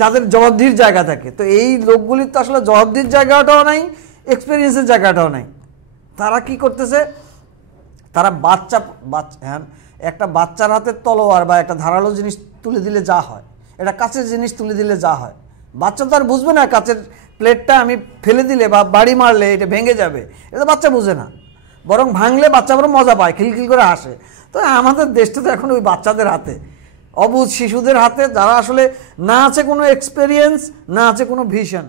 যাদের জবাবদিহির জায়গা থাকে। তো এই লোকগুলির তো আসলে জবাবদিহির জায়গাটাও নাই, এক্সপিরিয়েন্সের জায়গাটাও নাই। তারা কি করতেছে, তারা হ্যাঁ, একটা বাচ্চার হাতে তলোয়ার বা একটা ধারালো জিনিস তুলে দিলে যা হয়, এটা কাঁচের জিনিস তুলে দিলে যা হয়, বাচ্চা তো আর বুঝবে না কাঁচের প্লেটটা আমি ফেলে দিলে বা বাড়ি মারলে এটা ভেঙে যাবে, এটা বাচ্চা বুঝে না, বরং ভাঙলে বাচ্চা বরং মজা পায়, খিলখিল করে হাসে। তো আমাদের দেশটা তো এখন ওই বাচ্চাদের হাতে, অবুঝ শিশুদের হাতে, যারা আসলে না আছে কোনো এক্সপেরিয়েন্স, না আছে কোনো vision.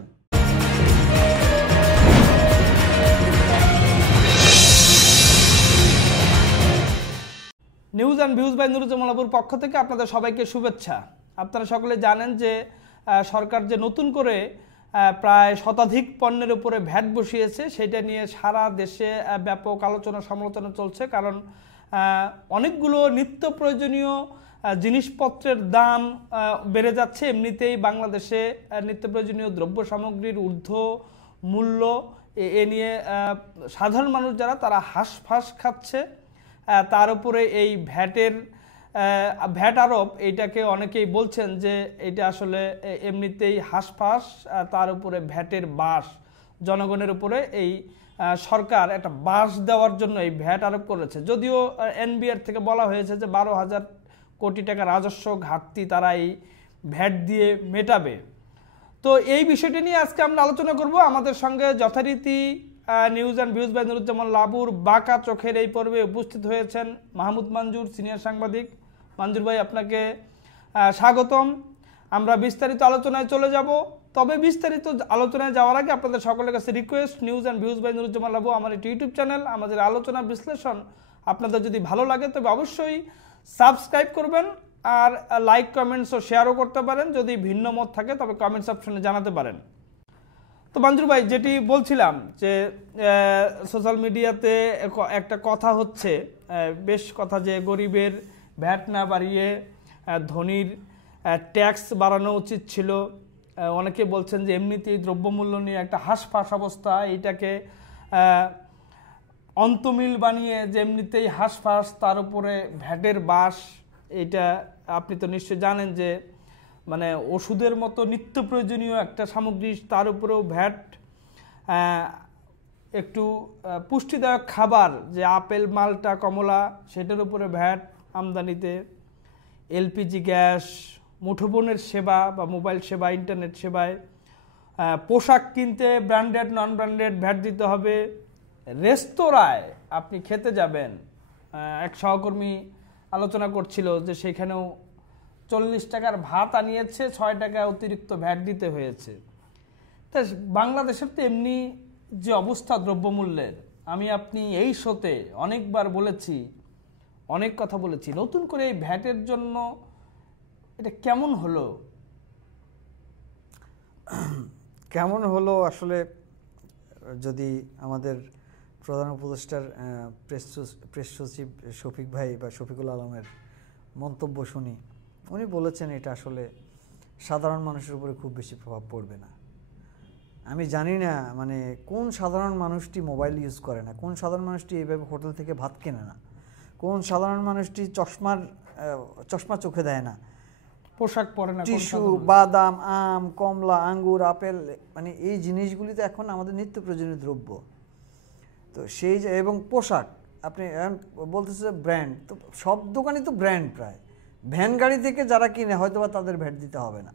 News and views by Nuruzzaman লাবুর পক্ষ থেকে আপনাদের সবাইকে শুভেচ্ছা। আপনারা সকলে জানেন যে সরকার যে নতুন করে প্রায় শতাধিক পণ্যের উপরে ভ্যাট বসিয়েছে, সেটা নিয়ে সারা দেশে ব্যাপক আলোচনা সমালোচনা চলছে। কারণ অনেকগুলো নিত্য প্রয়োজনীয় জিনিসপত্রের দাম বেড়ে যাচ্ছে। এমনিতেই বাংলাদেশে নিত্য প্রয়োজনীয় দ্রব্য সামগ্রীর ঊর্ধ্ব মূল্য, এ নিয়ে সাধারণ মানুষ যারা তারা হাঁসফাঁস খাচ্ছে। তার উপরে এই ভ্যাট আরোপ, এইটাকে অনেকেই বলছেন যে এটা আসলে এমনিতেই হাঁসফাঁস, তার উপরে ভ্যাটের বাস, জনগণের উপরে এই সরকার একটা বাস দেওয়ার জন্য এই ভ্যাট আরোপ করেছে। যদিও এনবিআর থেকে বলা হয়েছে যে 12,000 কোটি টাকা রাজস্ব ঘাটতি তারা এই ভ্যাট দিয়ে মেটাবে। তো এই বিষয়টি নিয়ে আজকে আমরা আলোচনা করব। আমাদের সঙ্গে যথারীতি news and views by Nuruzzaman লাবুর বাঁকা চোখের এই পর্বে উপস্থিত হয়েছেন মাহমুদ মঞ্জুর, সিনিয়র সাংবাদিক। মঞ্জুর ভাই, আপনাকে স্বাগতম। আমরা বিস্তারিত আলোচনায় চলে যাব। তবে বিস্তারিত আলোচনায় যাওয়ার আগে আপনাদের সকলের কাছে request, news and views by Nuruzzaman Labu আমার একটি ইউটিউব চ্যানেল। আমাদের আলোচনা বিশ্লেষণ আপনাদের যদি ভালো লাগে তবে অবশ্যই সাবস্ক্রাইব করবেন, আর লাইক, কমেন্টস ও শেয়ারও করতে পারেন। যদি ভিন্ন মত থাকে তবে কমেন্টস অপশনে জানাতে পারেন। তো মঞ্জুর ভাই, যেটি বলছিলাম যে সোশ্যাল মিডিয়াতে একটা কথা হচ্ছে, বেশ কথা, যে গরিবের ভ্যাট না বাড়িয়ে ধনীর ট্যাক্স বাড়ানো উচিত ছিল। অনেকে বলছেন যে এমনিতেই দ্রব্যমূল্য নিয়ে একটা হাঁসফাঁস অবস্থা, এইটাকে অন্তমিল বানিয়ে যে এমনিতেই হাঁসফাঁস, তার উপরে ভ্যাটের বাস। এটা আপনি তো নিশ্চয়ই জানেন যে মানে ওষুধের মতো নিত্য প্রয়োজনীয় একটা সামগ্রী, তার উপরেও ভ্যাট। একটু পুষ্টিদায়ক খাবার, যে আপেল, মালটা, কমলা, সেটার উপরে ভ্যাট আমদানিতে। এলপিজি গ্যাস, মুঠোফোনের সেবা বা মোবাইল সেবা, ইন্টারনেট সেবায়, পোশাক কিনতে ব্র্যান্ডেড নন ব্র্যান্ডেড ভ্যাট দিতে হবে। রেস্তোরাঁয় আপনি খেতে যাবেন, এক সহকর্মী আলোচনা করছিল যে সেখানেও 40 টাকার ভাত আনিয়েছে, 6 টাকা অতিরিক্ত ভ্যাট দিতে হয়েছে। তা বাংলাদেশের তো এমনি যে অবস্থা দ্রব্যমূল্যের, আমি আপনি এই শোতে অনেকবার বলেছি, অনেক কথা বলেছি, নতুন করে এই ভ্যাটের জন্য এটা কেমন হলো? কেমন হলো আসলে, যদি আমাদের প্রধান উপদেষ্টার প্রেস সচিব শফিক ভাই বা শফিকুল আলমের মন্তব্য শুনি, উনি বলেছেন এটা আসলে সাধারণ মানুষের উপরে খুব বেশি প্রভাব পড়বে না। আমি জানি না মানে কোন সাধারণ মানুষটি মোবাইল ইউজ করে না, কোন সাধারণ মানুষটি এইভাবে হোটেল থেকে ভাত কেনে না, কোন সাধারণ মানুষটি চশমা চোখে দেয় না, পোশাক পরে না, টিস্যু, বাদাম, আম, কমলা, আঙ্গুর, আপেল, মানে এই জিনিসগুলি তো এখন আমাদের নিত্য প্রয়োজনীয় দ্রব্য। তো সেই এবং পোশাক আপনি বলতেছে ব্র্যান্ড, তো সব দোকানই তো ব্র্যান্ড প্রায়। ভ্যান গাড়ি থেকে যারা কিনে হয়তো বা তাদের ভ্যাট দিতে হবে না।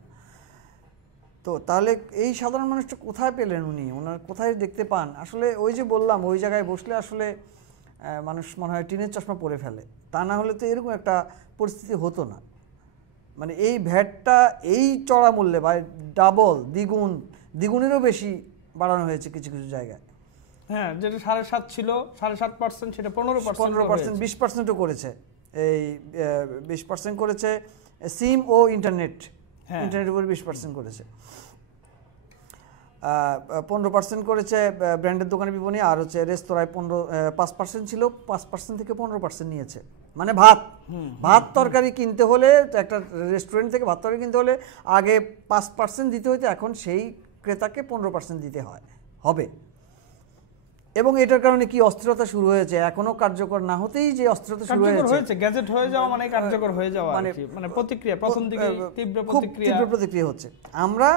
তো তাহলে এই সাধারণ মানুষটা কোথায় পেলেন উনি, ওনার কোথায় দেখতে পান? আসলে ওই যে বললাম, ওই জায়গায় বসলে আসলে মানুষ মনে হয় টিনের চশমা পরে ফেলে। তা না হলে তো এরকম একটা পরিস্থিতি হতো না। মানে এই ভ্যাটটা এই চড়া মূল্যে বা ডাবল, দ্বিগুণেরও বেশি বাড়ানো হয়েছে কিছু কিছু জায়গায়। হ্যাঁ, যেটা 7.5 ছিল, 7.5%, সেটা 15%, 20%ও করেছে। এই 20% করেছে সিম ও ইন্টারনেটের উপর 20% করেছে, 15% করেছে ব্র্যান্ডের দোকানে বিপণী, আর হচ্ছে রেস্তোরাঁয় 5% ছিল, 5% থেকে 15% নিয়েছে। মানে ভাত তরকারি কিনতে হলে, একটা রেস্টুরেন্ট থেকে ভাত তরকারি কিনতে হলে আগে 5% দিতে হতো, এখন সেই ক্রেতাকে 15% দিতে হবে। এবং এটার কারণে কি অস্থিরতা শুরু হয়েছে, এখনো কার্যকর না হতেই যে অস্থিরতা শুরু হয়েছে, গ্যাজেট হয়ে যাওয়া মানে কার্যকর হয়ে যাওয়া, মানে প্রতিক্রিয়া প্রথম দিকে তীব্র প্রতিক্রিয়া হচ্ছে। আমরা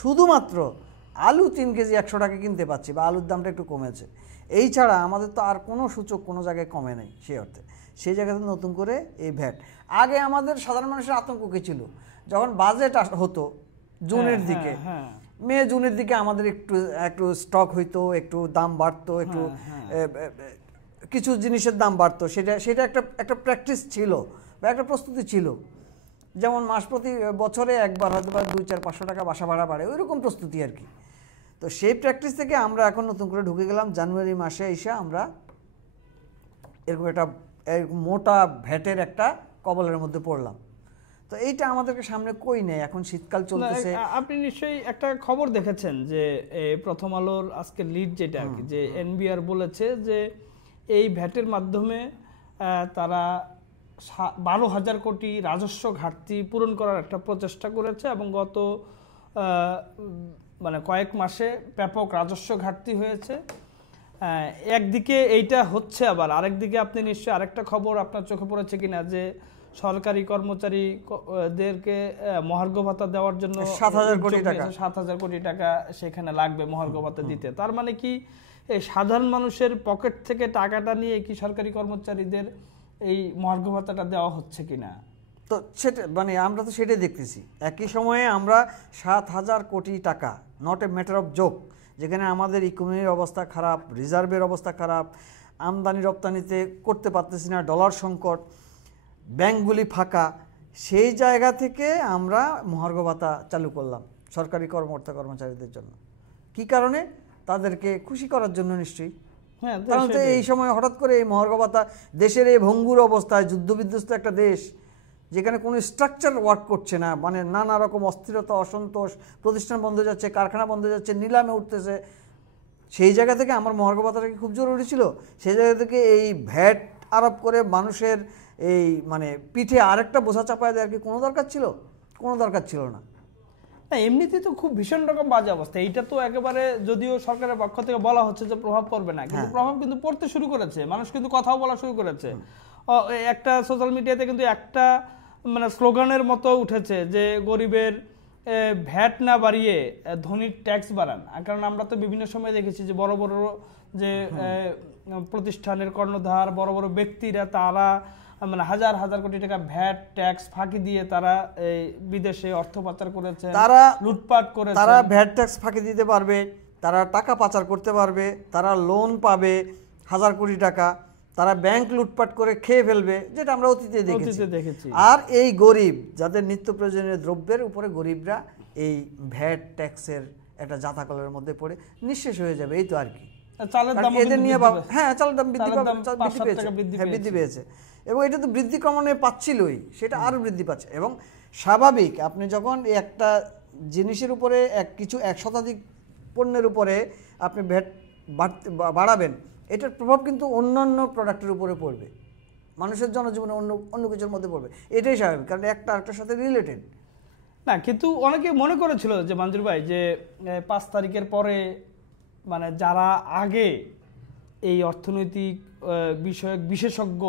শুধুমাত্র আলু 3 কেজি 100 টাকা কিনতে পাচ্ছি, বা আলুর দামটা একটু কমেছে, এই ছাড়া আমাদের তো আর কোনো সূচক কোনো জায়গায় কমে নাই। সেই অর্থে সেই জায়গাতে নতুন করে এই ভ্যাট, আগে আমাদের সাধারণ মানুষের আতঙ্ক কি ছিল, যখন বাজেট হতো জুনের দিকে, মে জুনের দিকে আমাদের একটু একটু স্টক হইতো, একটু দাম বাড়তো, একটু কিছু জিনিসের দাম বাড়তো, সেটা একটা প্র্যাকটিস ছিল বা একটা প্রস্তুতি ছিল। যেমন মাস প্রতি বছরে একবার হয়তো বা 200-400 টাকা বাসা ভাড়া বাড়ে, ওই রকম প্রস্তুতি আর কি। তো সেই প্র্যাকটিস থেকে আমরা এখন নতুন করে ঢুকে গেলাম জানুয়ারি মাসে এসে আমরা এরকম একটা মোটা ভ্যাটের একটা কবলের মধ্যে পড়লাম। তো এইটা আমাদেরকে সামনে কই নেই, এখন শীতকাল চলতেছে। আপনি নিশ্চয়ই একটা খবর দেখেছেন যে প্রথম আলোর আজকে লিড যেটা আর কি, যে এনবিআর বলেছে যে এই ভ্যাটের মাধ্যমে তারা 12,000 কোটি রাজস্ব ঘাটতি পূরণ করার একটা প্রচেষ্টা করেছে, এবং গত মানে কয়েক মাসে ব্যাপক রাজস্ব ঘাটতি হয়েছে। একদিকে এইটা হচ্ছে, আবার আরেকদিকে আপনি নিশ্চয়ই আরেকটা খবর আপনার চোখে পড়েছে কিনা, যে সরকারি কর্মচারীদেরকে মহার্ঘ ভাতা দেওয়ার জন্য 7,000 কোটি টাকা সেখানে লাগবে মহার্ঘ ভাতা দিতে। তার মানে কি এই সাধারণ মানুষের পকেট থেকে টাকাটা নিয়ে কি সরকারি কর্মচারীদের এই মহার্ঘ ভাতাটা দেওয়া হচ্ছে কিনা? তো সেটা মানে আমরা তো সেটাই দেখতেছি। একই সময়ে আমরা 7,000 কোটি টাকা, not a matter of joke, যেখানে আমাদের ইকোনমির অবস্থা খারাপ, রিজার্ভের অবস্থা খারাপ, আমদানি রপ্তানিতে করতে পারতেছি না, ডলার সংকট, ব্যাংকগুলি ফাঁকা, সেই জায়গা থেকে আমরা মহার্ঘ ভাতা চালু করলাম সরকারি কর্মচারীদের জন্য। কি কারণে? তাদেরকে খুশি করার জন্য নিশ্চয়ই। কারণ তো এই সময় হঠাৎ করে এই মহার্ঘ ভাতা, দেশের এই ভঙ্গুর অবস্থায়, যুদ্ধবিধ্বস্ত একটা দেশ যেখানে কোনো স্ট্রাকচার ওয়ার্ক করছে না, মানে নানা রকম অস্থিরতা, অসন্তোষ, প্রতিষ্ঠান বন্ধ যাচ্ছে, কারখানা বন্ধ যাচ্ছে, নিলামে উঠতেছে, সেই জায়গা থেকে আমার মহার্ঘ ভাতাটা কি খুব জরুরি ছিল? সেই জায়গা থেকে এই ভ্যাট আরোপ করে মানুষের এই মানে পিঠে আরেকটা বোঝা চাপায় দেওয়ার কি কোনো দরকার ছিল? কোনো দরকার ছিল না। এমনিতেই তো খুব ভীষণ রকম বাজে অবস্থা। এইটা তো একেবারে, যদিও সরকারের পক্ষ থেকে বলা হচ্ছে যে প্রভাব পড়বে না, কিন্তু প্রভাব কিন্তু পড়তে শুরু করেছে। মানুষ কিন্তু কথাও বলা শুরু করেছে। একটা সোশ্যাল মিডিয়াতে কিন্তু একটা মানে স্লোগানের মতো উঠেছে যে গরিবের ভ্যাট না বাড়িয়ে ধনীর ট্যাক্স বাড়ান। কারণ আমরা তো বিভিন্ন সময় দেখেছি যে বড় বড় যে প্রতিষ্ঠানের কর্ণধার, বড় বড় ব্যক্তিরা, তারা মানে হাজার হাজার কোটি টাকা ভ্যাট ট্যাক্স ফাঁকি দিয়ে তারা এই বিদেশে অর্থ পাচার করেছে, তারা লুটপাট করেছে। তারা ভ্যাট ট্যাক্স ফাঁকি দিতে পারবে, তারা টাকা পাচার করতে পারবে, তারা লোন পাবে 1,000 কোটি টাকা, তারা ব্যাংক লুটপাট করে খেয়ে ফেলবে, যেটা আমরা অতীতে দেখেছি। আর এই গরিব, যাদের নিত্য প্রয়োজনীয় দ্রব্যের উপরে গরিবরা এই ভ্যাট ট্যাক্সের একটা জাতাকলের মধ্যে পড়ে নিঃশেষ হয়ে যাবে। এই তো আর কি। চালের দাম এদের নিয়ে চালের দাম বৃদ্ধি পেয়েছে, এবং এটা তো বৃদ্ধি ক্রমে পাচ্ছিলই, সেটা আরো বৃদ্ধি পাচ্ছে। এবং স্বাভাবিক, আপনি যখন একটা জিনিসের উপরে কিছু 1% পণ্যের উপরে আপনি ভ্যাট বাড়াবেন, এটার প্রভাব কিন্তু অন্যান্য প্রোডাক্টের উপরে পড়বে, মানুষের জনজীবনে অন্য কিছুর মধ্যে পড়বে। এটাই স্বাভাবিক, কারণ একটা আরেকটার সাথে রিলেটেড না। কিন্তু অনেকে মনে করেছিল যে মঞ্জুর ভাই, যে 5 তারিখের পরে মানে যারা আগে এই অর্থনৈতিক বিষয়ক বিশেষজ্ঞ,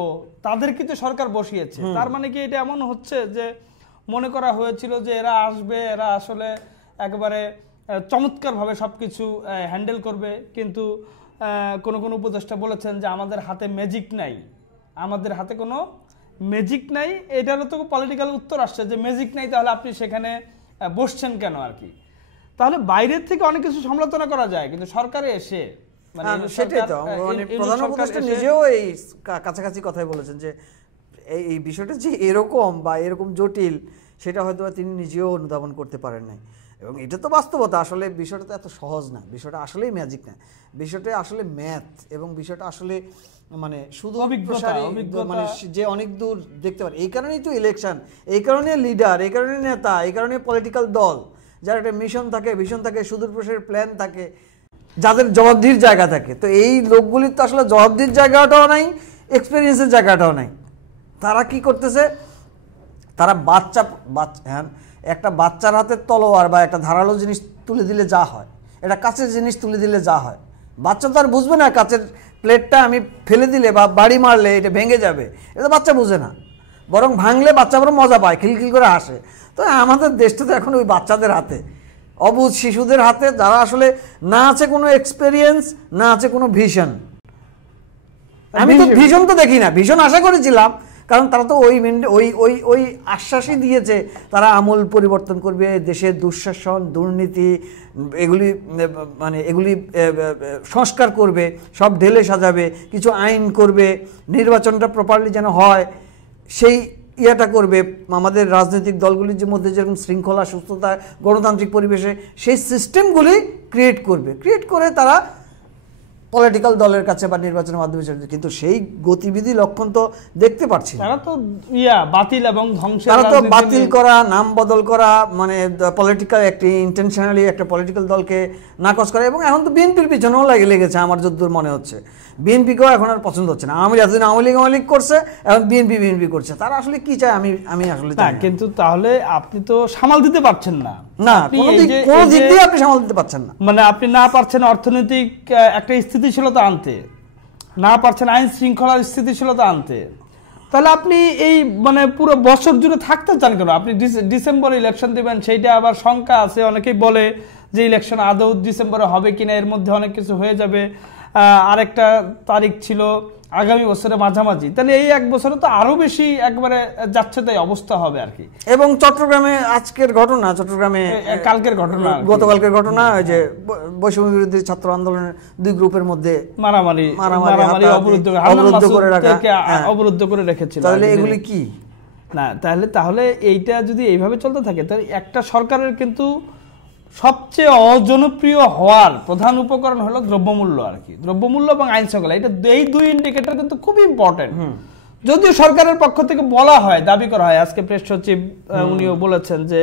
তাদের কিন্তু সরকার বসিয়েছে। তার মানে কি এটা এমন হচ্ছে যে মনে করা হয়েছিল যে এরা আসবে, এরা আসলে একেবারে চমৎকারভাবে সবকিছু হ্যান্ডেল করবে, কিন্তু কোন কোন উপদেষ্টা বলেছেন যে আমাদের হাতে ম্যাজিক নাই, আমাদের হাতে কোনো ম্যাজিক নাই। এটারও তো পলিটিক্যাল উত্তর আসছে যে ম্যাজিক নাই, তাহলে আপনি সেখানে বসছেন কেন আর কি? তাহলে বাইরের থেকে অনেক কিছু সমালোচনা করা যায়, কিন্তু সরকারে এসে সেটাই তো, মানে প্রধান উপদেষ্টা নিজেও এই কাছাকাছি কথাই বলেছেন যে এই বিষয়টা যে এরকম বা এরকম জটিল, সেটা হয়তো তিনি নিজেও অনুধাবন করতে পারেন নাই। এবং এটা তো বাস্তবতা, আসলে বিষয়টা তো এত সহজ না, বিষয়টা আসলেই ম্যাজিক না, বিষয়টা আসলে ম্যাথ, এবং বিষয়টা আসলে মানে শুধু মানে যে অনেক দূর দেখতে পারে। এই কারণেই তো ইলেকশন, এই কারণে লিডার, এই কারণে নেতা, এই কারণে পলিটিক্যাল দল, যার একটা মিশন থাকে, ভিশন থাকে, সুদূর প্রসারের প্ল্যান থাকে, যাদের জবাবদিহির জায়গা থাকে। তো এই লোকগুলির তো আসলে জবাবদিহির জায়গাটাও নাই, এক্সপিরিয়েন্সের জায়গাটাও নাই। তারা কি করতেছে? তারা একটা বাচ্চার হাতে তলোয়ার বা একটা ধারালো জিনিস তুলে দিলে যা হয়, একটা কাছের জিনিস তুলে দিলে যা হয়, বাচ্চা তো আর বুঝবে না কাচের প্লেটটা আমি ফেলে দিলে বা বাড়ি মারলে এটা ভেঙে যাবে, এটা বাচ্চা বুঝে না, বরং ভাঙলে বাচ্চা বরং মজা পায়, খিলখিল করে হাসে। তো আমাদের দেশটা তো এখন ওই বাচ্চাদের হাতে, অবুঝ শিশুদের হাতে, যারা আসলে না আছে কোনো এক্সপেরিয়েন্স, না আছে কোনো ভিশন। আমি তো ভিশন তো দেখি না, ভিশন আশা করেছিলাম, কারণ তারা তো ওই ওই ওই ওই আশ্বাসই দিয়েছে তারা আমূল পরিবর্তন করবে, দেশের দুঃশাসন, দুর্নীতি, এগুলি মানে এগুলি সংস্কার করবে, সব ঢেলে সাজাবে, কিছু আইন করবে, নির্বাচনটা প্রপারলি যেন হয় সেই ইয়েটা করবে, আমাদের রাজনৈতিক দলগুলির মধ্যে যেরকম শৃঙ্খলা, সুস্থতা, গণতান্ত্রিক পরিবেশে সেই সিস্টেমগুলি ক্রিয়েট করবে, ক্রিয়েট করে তারা পলিটিক্যাল দলের কাছে বা নির্বাচনের মাধ্যমে, কিন্তু সেই গতিবিধি লক্ষণ তো দেখতে পাচ্ছি। তারা তো বাতিল এবং ধ্বংসের, তারা তো বাতিল করা, নাম বদল করা, মানে পলিটিক্যাল একটি ইন্টেনশনালি একটা পলিটিক্যাল দলকে নাকচ করা, এবং এখন তো বিএনপির পিছনেও লেগেছে আমার যতদূর মনে হচ্ছে। বিএনপিকেও এখন আর পছন্দ হচ্ছে না, এতদিন আওয়ামী লীগ করছে, এখন বিএনপি করছে, তারা আসলে কি চায় আমি আসলে জানি না। কিন্তু তাহলে আপনি তো সামাল দিতে পারছেন না, না কোনো দিক দিয়ে আপনি সামাল দিতে পারছেন না, মানে আপনি না পারছেন অর্থনৈতিক একটা স্থিতিশীলতা আনতে, না পারছেন আইন শৃঙ্খলার স্থিতিশীলতা আনতে, তাহলে আপনি এই মানে পুরো বছর জুড়ে থাকতে চান কেন? আপনি ডিসেম্বরে ইলেকশন দেবেন, সেইটা আবার শঙ্কা আছে, অনেকেই বলে যে ইলেকশন আদৌ ডিসেম্বরে হবে কিনা, এর মধ্যে অনেক কিছু হয়ে যাবে, আরেকটা তারিখ ছিল আগামী বছরের মাঝামাঝি, তাহলে এই এক বছরে তো আরো বেশি একবারে যাচ্ছে তাই অবস্থা হবে আর কি। এবং চট্টগ্রামে আজকের ঘটনা, চট্টগ্রামে কালকের ঘটনা, গতকালকের ঘটনা, ওই যে বৈষম্য বিরোধী ছাত্র আন্দোলনের দুই গ্রুপের মধ্যে মারামারি অবরুদ্ধ করে রেখেছিল, তাহলে এগুলি কি না? তাহলে এইটা যদি এইভাবে চলতে থাকে, তাহলে একটা সরকারের কিন্তু সবচেয়ে অজনপ্রিয় হওয়ার প্রধান উপকরণ হলো দ্রব্যমূল্য আর কি, দ্রব্যমূল্য এবং আইন শৃঙ্খলা, এই দুই ইন্ডিকেটর কিন্তু খুব ইম্পর্টেন্ট। যদিও সরকারের পক্ষ থেকে বলা হয়, দাবি করা হয়, আজকে প্রেস সচিব উনিও বলেছেন যে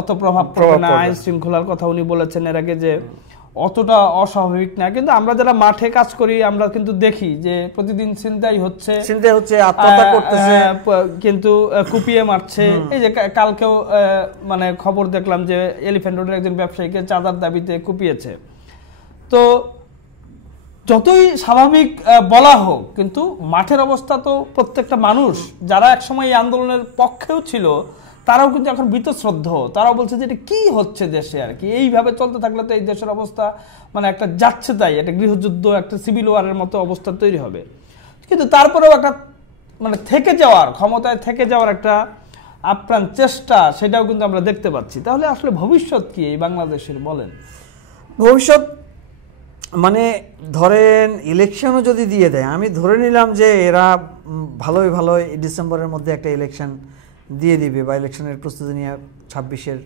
অত প্রভাব পড়বে না, আইন শৃঙ্খলার কথা উনি বলেছেন এর আগে যে অতটা অস্বাভাবিক না, কিন্তু আমরা যারা মাঠে কাজ করি আমরা কিন্তু দেখি যে প্রতিদিন ছিনতাই হচ্ছে, আত্মহত্যা করতেছে, কিন্তু কুপিয়ে মারছে। এই যে কালকেও মানে খবর দেখলাম যে এলিফ্যান্ট রোডের একজন ব্যবসায়ীকে চাঁদার দাবিতে কুপিয়েছে। তো যতই স্বাভাবিক বলা হোক, কিন্তু মাঠের অবস্থা তো প্রত্যেকটা মানুষ যারা একসময় এই আন্দোলনের পক্ষেও ছিল তারাও কিন্তু এখন বীতশ্রদ্ধ, তারাও বলছে যে এটা কি হচ্ছে দেশে আর কি, এইভাবে চলতে থাকলে তো এই দেশের অবস্থা মানে একটা যাচ্ছে তাই, একটা গৃহযুদ্ধ, একটা সিভিল ওয়ারের মতো অবস্থা তৈরি হবে। কিন্তু তারপরেও একটা মানে থেকে যাওয়ার, ক্ষমতায় থেকে যাওয়ার একটা আপ্রাণ চেষ্টা, সেটাও কিন্তু আমরা দেখতে পাচ্ছি। তাহলে আসলে ভবিষ্যৎ কি এই বাংলাদেশের বলেন? ভবিষ্যৎ মানে ধরেন ইলেকশনও যদি দিয়ে দেয়, আমি ধরে নিলাম যে এরা ভালোই ডিসেম্বরের মধ্যে একটা ইলেকশন দিয়ে দিবে, বা ইলেকশনের প্রস্তুতি নিয়ে 26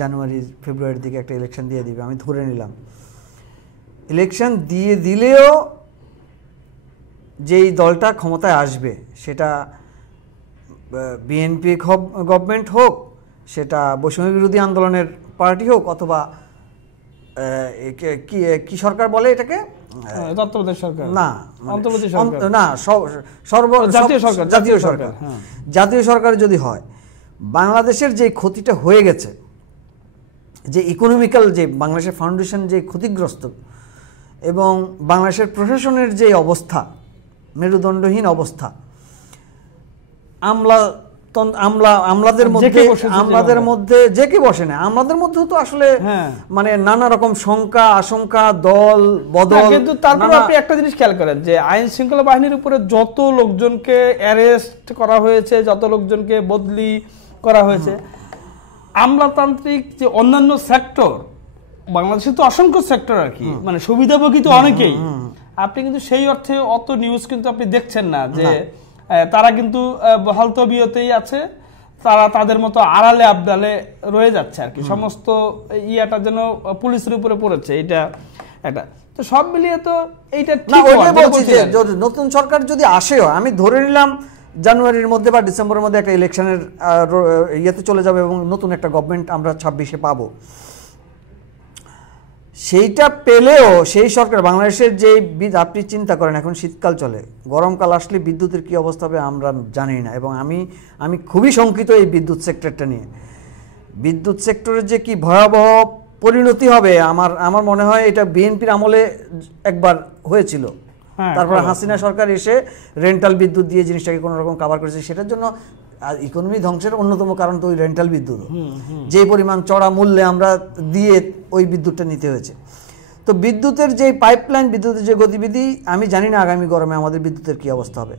জানুয়ারি ফেব্রুয়ারির দিকে একটা ইলেকশন দিয়ে দিবে, আমি ধরে নিলাম। ইলেকশন দিয়ে দিলেও যেই দলটা ক্ষমতায় আসবে, সেটা বিএনপি গভর্নমেন্ট হোক, সেটা বৈষম্য বিরোধী আন্দোলনের পার্টি হোক, অথবা কি সরকার বলে এটাকে, তত্ত্বাবধায়ক সরকার না, অন্তর্বর্তী সরকার না, জাতীয় সরকার, জাতীয় সরকার যদি হয়, বাংলাদেশের যে ক্ষতিটা হয়ে গেছে, যে ইকোনমিক্যাল, যে বাংলাদেশের ফাউন্ডেশন যে ক্ষতিগ্রস্ত, এবং বাংলাদেশের প্রশাসনের যে অবস্থা, মেরুদণ্ডহীন অবস্থা, আমলাদের মধ্যে যে কে বসে না, আমাদের মধ্যেও তো আসলে মানে নানা রকম শঙ্কা, আশঙ্কা, দল বদল। কিন্তু তারপর আপনি একটা জিনিস খেয়াল করেন যে আইন শৃঙ্খলা বাহিনীর উপরে যত লোকজনকে অ্যারেস্ট করা হয়েছে, যত লোকজনকে বদলি করা হয়েছে, আমলাতান্ত্রিক যে অন্যান্য সেক্টর, বাংলাদেশে তো অসংখ্য সেক্টর আর কি, মানে সুবিধাভোগী তো অনেকেই, আপনি কিন্তু সেই অর্থে অত নিউজ কিন্তু আপনি দেখছেন না যে তারা কিন্তু বহাল তবিয়তেই আছে, তারা তাদের মতো আড়ালে আবডালে রয়ে যাচ্ছে আর কি, সমস্ত ইয়াটা যেন পুলিশের উপরে পড়েছে, এটা একটা। তো সব মিলিয়ে তো এইটা ঠিক বলছি যে নতুন সরকার যদি আসেও, আমি ধরে নিলাম জানুয়ারির মধ্যে বা ডিসেম্বরের মধ্যে একটা ইলেকশনের ইয়েতে চলে যাবে, এবং নতুন একটা গভর্নমেন্ট আমরা 26-এ পাবো। সেইটা পেলেও সেই সরকার, বাংলাদেশের যে আপনি চিন্তা করেন, এখন শীতকাল চলে, গরমকাল আসলে বিদ্যুতের কি অবস্থা হবে আমরা জানি না, এবং আমি খুবই শঙ্কিত এই বিদ্যুৎ সেক্টরটা নিয়ে। বিদ্যুৎ সেক্টরের যে কি ভয়াবহ পরিণতি হবে আমার মনে হয় এটা বিএনপির আমলে একবার হয়েছিল, তারপর হাসিনা সরকার এসে রেন্টাল বিদ্যুৎ দিয়ে জিনিসটাকে কোনো রকম কভার করেছে। সেটার জন্য ইকোনমি ধ্বংসের অন্যতম কারণ তো ওই রেন্টাল বিদ্যুৎ, যে পরিমাণ চড়া মূল্যে আমরা দিয়ে ওই বিদ্যুৎটা নিতে হয়েছে। তো বিদ্যুতের যে পাইপলাইন, বিদ্যুতের যে গতিবিধি, আমি জানি না আগামী গরমে আমাদের বিদ্যুতের কি অবস্থা হবে,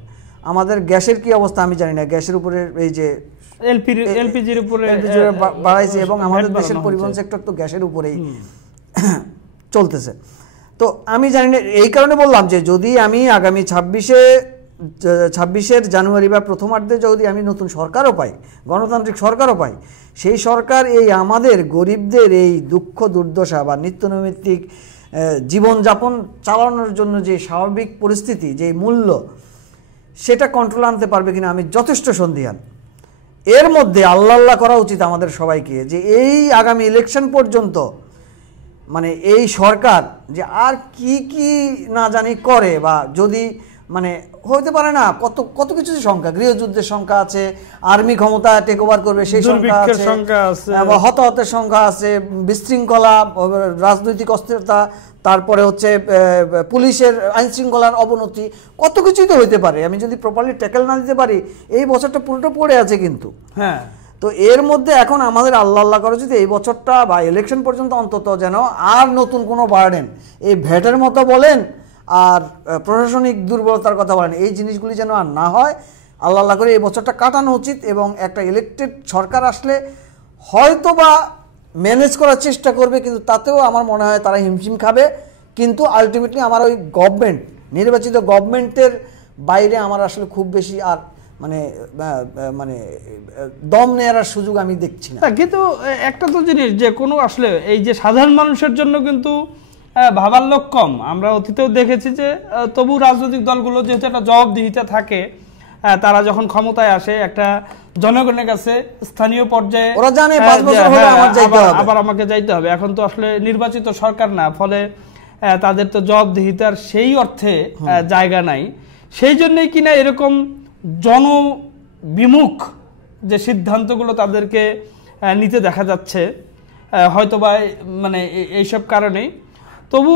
আমাদের গ্যাসের কি অবস্থা আমি জানি না। গ্যাসের উপরে এই যে এলপিজির উপরে বাড়াইছে এবং আমাদের দেশের পরিবহন সেক্টর তো গ্যাসের উপরেই চলতেছে। তো আমি জানি না, এই কারণে বললাম যে যদি আমি আগামী 26 জানুয়ারি বা প্রথমার্ধে যদি আমি নতুন সরকারও পাই, গণতান্ত্রিক সরকারও পাই, সেই সরকার এই আমাদের গরিবদের এই দুঃখ দুর্দশা বা নিত্যনৈমিত্তিক জীবনযাপন চালানোর জন্য যে স্বাভাবিক পরিস্থিতি, যে মূল্য, সেটা কন্ট্রোল আনতে পারবে কিনা আমি যথেষ্ট সন্দিহান। এর মধ্যে আল্লাহ করা উচিত আমাদের সবাইকে যে এই আগামী ইলেকশন পর্যন্ত মানে এই সরকার যে আর কি কি না জানি করে, বা যদি মানে হইতে পারে না কত কিছু সংখ্যা, গৃহযুদ্ধের সংখ্যা আছে, আর্মি ক্ষমতা টেক ওভার করবে সেই সংখ্যা আছে, হতাহতের সংখ্যা আছে, বিশৃঙ্খলা, রাজনৈতিক অস্থিরতা, তারপরে হচ্ছে পুলিশের আইন শৃঙ্খলার অবনতি, কত কিছুই তো হইতে পারে। আমি যদি প্রপারলি ট্যাকেল না দিতে পারি, এই বছরটা পুরোটা পড়ে আছে কিন্তু। হ্যাঁ, তো এর মধ্যে এখন আমাদের আল্লাহ করা উচিত এই বছরটা বা ইলেকশন পর্যন্ত অন্তত যেন আর নতুন কোনো বার্ডেন, এই ভ্যাটের মতো বলেন আর প্রশাসনিক দুর্বলতার কথা বলেন, এই জিনিসগুলি যেন আর না হয়। আল্লাহ করে এই বছরটা কাটানো উচিত এবং একটা ইলেকটেড সরকার আসলে হয়তো বা ম্যানেজ করার চেষ্টা করবে, কিন্তু তাতেও আমার মনে হয় তারা হিমশিম খাবে। কিন্তু আলটিমেটলি আমার ওই গভর্নমেন্ট, নির্বাচিত গভর্নমেন্টের বাইরে আমার আসলে খুব বেশি আর মানে মানে দম নেওয়ার সুযোগ আমি দেখছি না। কিন্তু একটা তো জিনিস যে কোনো আসলে এই যে সাধারণ মানুষের জন্য কিন্তু ভাবার লোক কম। আমরা অতীতেও দেখেছি যে তবু রাজনৈতিক দলগুলো যেহেতু একটা জবাবদিহিতা থাকে, তারা যখন ক্ষমতায় আসে একটা জনগণের কাছে স্থানীয় পর্যায়ে ওরা জানে 5 বছর হলো আবার আমাকে যাইতে হবে। এখন তো আসলে নির্বাচিত সরকার না, ফলে তাদের তো জবাবদিহিতার সেই অর্থে জায়গা নাই। সেই জন্যই কিনা এরকম জনবিমুখ যে সিদ্ধান্তগুলো তাদেরকে নিতে দেখা যাচ্ছে, হয়তোবা মানে এইসব কারণেই। তবু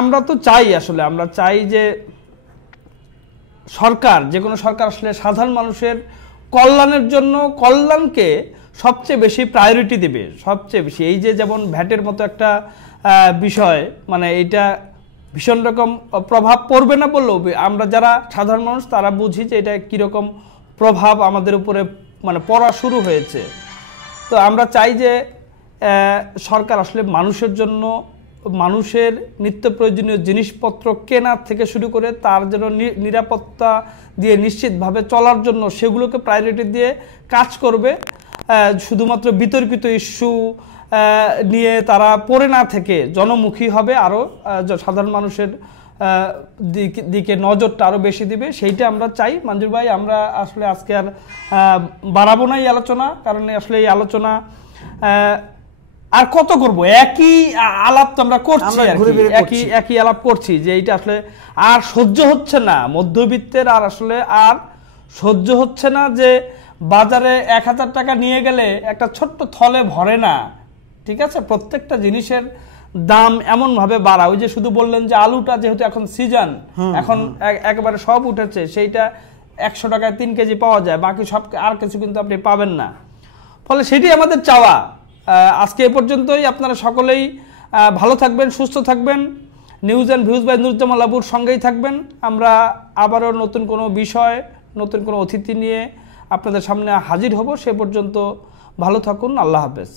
আমরা তো চাই, আসলে আমরা চাই যে সরকার, যে কোনো সরকার আসলে সাধারণ মানুষের কল্যাণের জন্য কল্যাণকে সবচেয়ে বেশি প্রায়োরিটি দেবে, সবচেয়ে বেশি। এই যে যেমন ভ্যাটের মতো একটা বিষয়, মানে এটা ভীষণ রকম প্রভাব পড়বে না বললেও আমরা যারা সাধারণ মানুষ তারা বুঝি যে এটা কীরকম প্রভাব আমাদের উপরে মানে পড়া শুরু হয়েছে। তো আমরা চাই যে সরকার আসলে মানুষের জন্য, মানুষের নিত্য প্রয়োজনীয় জিনিসপত্র কেনার থেকে শুরু করে তার যেন নিরাপত্তা দিয়ে নিশ্চিতভাবে চলার জন্য সেগুলোকে প্রায়োরিটি দিয়ে কাজ করবে। শুধুমাত্র বিতর্কিত ইস্যু নিয়ে তারা পড়ে না থেকে জনমুখী হবে, আরও সাধারণ মানুষের দিকে নজরটা আরও বেশি দিবে, সেইটা আমরা চাই। মঞ্জুর ভাই, আমরা আসলে আজকে আর বাড়াবো না এই আলোচনা, কারণ আসলে এই আলোচনা আর কত করব, একই আলাপ তো আমরা করছি, একই আলাপ করছি যে এইটা আসলে আর সহ্য হচ্ছে না মধ্যবিত্তের, আর আসলে আর সহ্য হচ্ছে না যে বাজারে 1000 টাকা নিয়ে গেলে একটা ছোট্ট থলে ভরে না। ঠিক আছে, প্রত্যেকটা জিনিসের দাম এমন ভাবে বাড়া। ওই যে শুধু বললেন যে আলুটা যেহেতু এখন সিজন, এখন একেবারে সব উঠেছে, সেইটা 100 টাকায় 3 কেজি পাওয়া যায়, বাকি সব আর কিছু কিন্তু আপনি পাবেন না। ফলে সেটি আমাদের চাওয়া। আজকে এ পর্যন্তই। আপনারা সকলেই ভালো থাকবেন, সুস্থ থাকবেন। News and views by Nuruzzaman লাবুর সঙ্গেই থাকবেন। আমরা আবারও নতুন কোনো বিষয়, নতুন কোনো অতিথি নিয়ে আপনাদের সামনে হাজির হব। সে পর্যন্ত ভালো থাকুন। আল্লাহ হাফেজ।